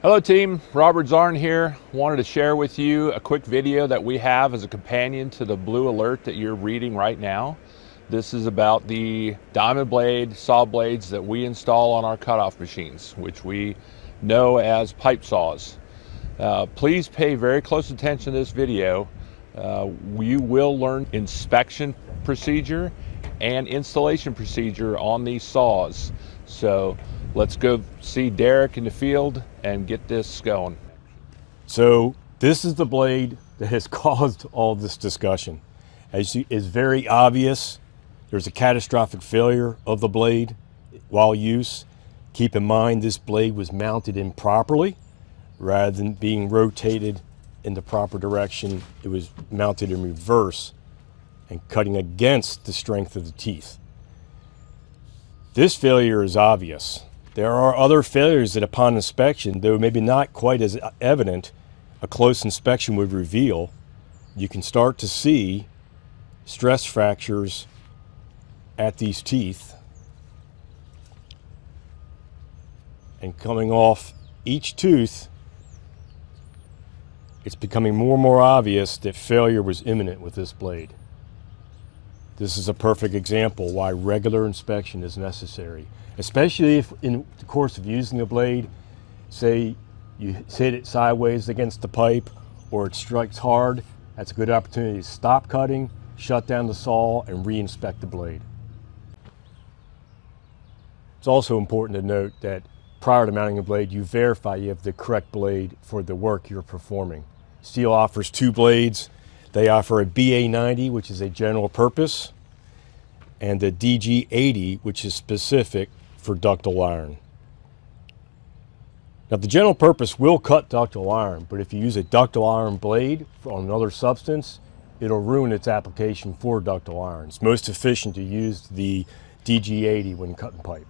Hello team, Robert Zarn here. Wanted to share with you a quick video that we have as a companion to the blue alert that you're reading right now. This is about the diamond blade saw blades that we install on our cutoff machines, which we know as pipe saws. Please pay very close attention to this video. You will learn inspection procedure and installation procedure on these saws. So let's go see Derek in the field and get this going. So this is the blade that has caused all this discussion. As is very obvious, there's a catastrophic failure of the blade while use. Keep in mind this blade was mounted improperly. Rather than being rotated in the proper direction, it was mounted in reverse and cutting against the strength of the teeth. This failure is obvious. There are other failures that upon inspection, though maybe not quite as evident, a close inspection would reveal. You can start to see stress fractures at these teeth. And coming off each tooth, it's becoming more and more obvious that failure was imminent with this blade. This is a perfect example why regular inspection is necessary, especially if in the course of using the blade, say you hit it sideways against the pipe or it strikes hard. That's a good opportunity to stop cutting, shut down the saw, and re-inspect the blade. It's also important to note that prior to mounting a blade, you verify you have the correct blade for the work you're performing. Stihl offers two blades. They offer a BA90, which is a general purpose, and a DG80, which is specific for ductile iron. Now, the general purpose will cut ductile iron, but if you use a ductile iron blade on another substance, it'll ruin its application for ductile iron. It's most efficient to use the DG80 when cutting pipe.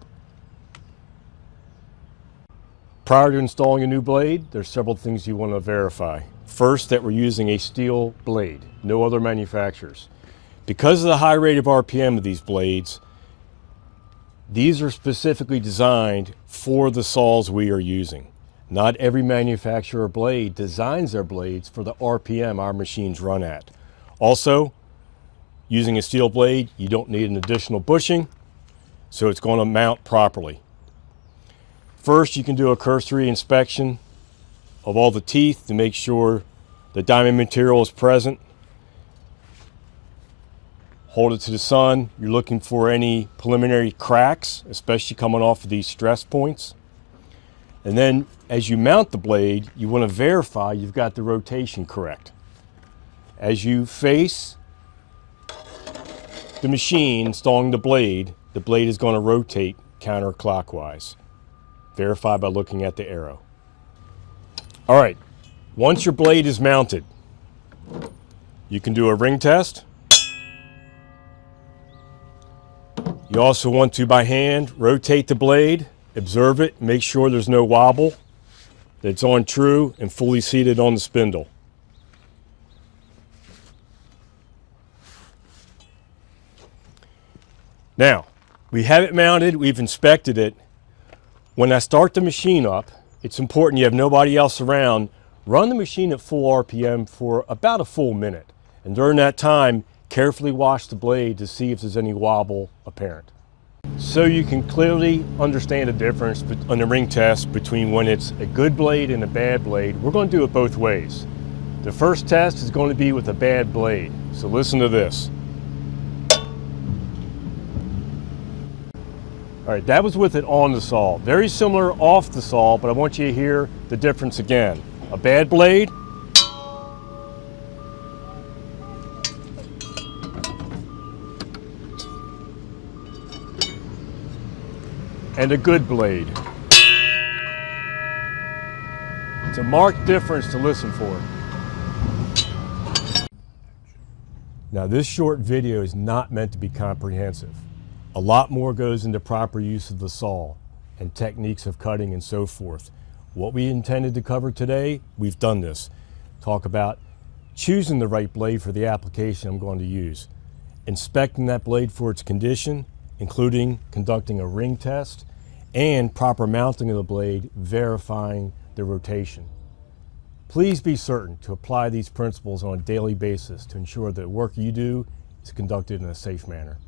Prior to installing a new blade, there's several things you want to verify. First, that we're using a Stihl blade, no other manufacturers. Because of the high rate of RPM of these blades, these are specifically designed for the saws we are using. Not every manufacturer blade designs their blades for the RPM our machines run at. Also, using a Stihl blade, you don't need an additional bushing, so it's going to mount properly. First, you can do a cursory inspection of all the teeth to make sure the diamond material is present. Hold it to the sun. You're looking for any preliminary cracks, especially coming off of these stress points. And then as you mount the blade, you want to verify you've got the rotation correct. As you face the machine installing the blade is going to rotate counterclockwise. Verify by looking at the arrow. All right, once your blade is mounted, you can do a ring test. You also want to, by hand, rotate the blade, observe it, make sure there's no wobble, that it's on true and fully seated on the spindle. Now, we have it mounted, we've inspected it. When I start the machine up, it's important you have nobody else around. Run the machine at full RPM for about a full minute. And during that time, carefully wash the blade to see if there's any wobble apparent. So you can clearly understand the difference on the ring test between when it's a good blade and a bad blade. We're going to do it both ways. The first test is going to be with a bad blade. So listen to this. All right, that was with it on the saw. Very similar off the saw, but I want you to hear the difference again. A bad blade. And a good blade. It's a marked difference to listen for. Now, this short video is not meant to be comprehensive. A lot more goes into proper use of the saw and techniques of cutting and so forth. What we intended to cover today, we've done this. Talk about choosing the right blade for the application I'm going to use, inspecting that blade for its condition, including conducting a ring test, and proper mounting of the blade, verifying the rotation. Please be certain to apply these principles on a daily basis to ensure that work you do is conducted in a safe manner.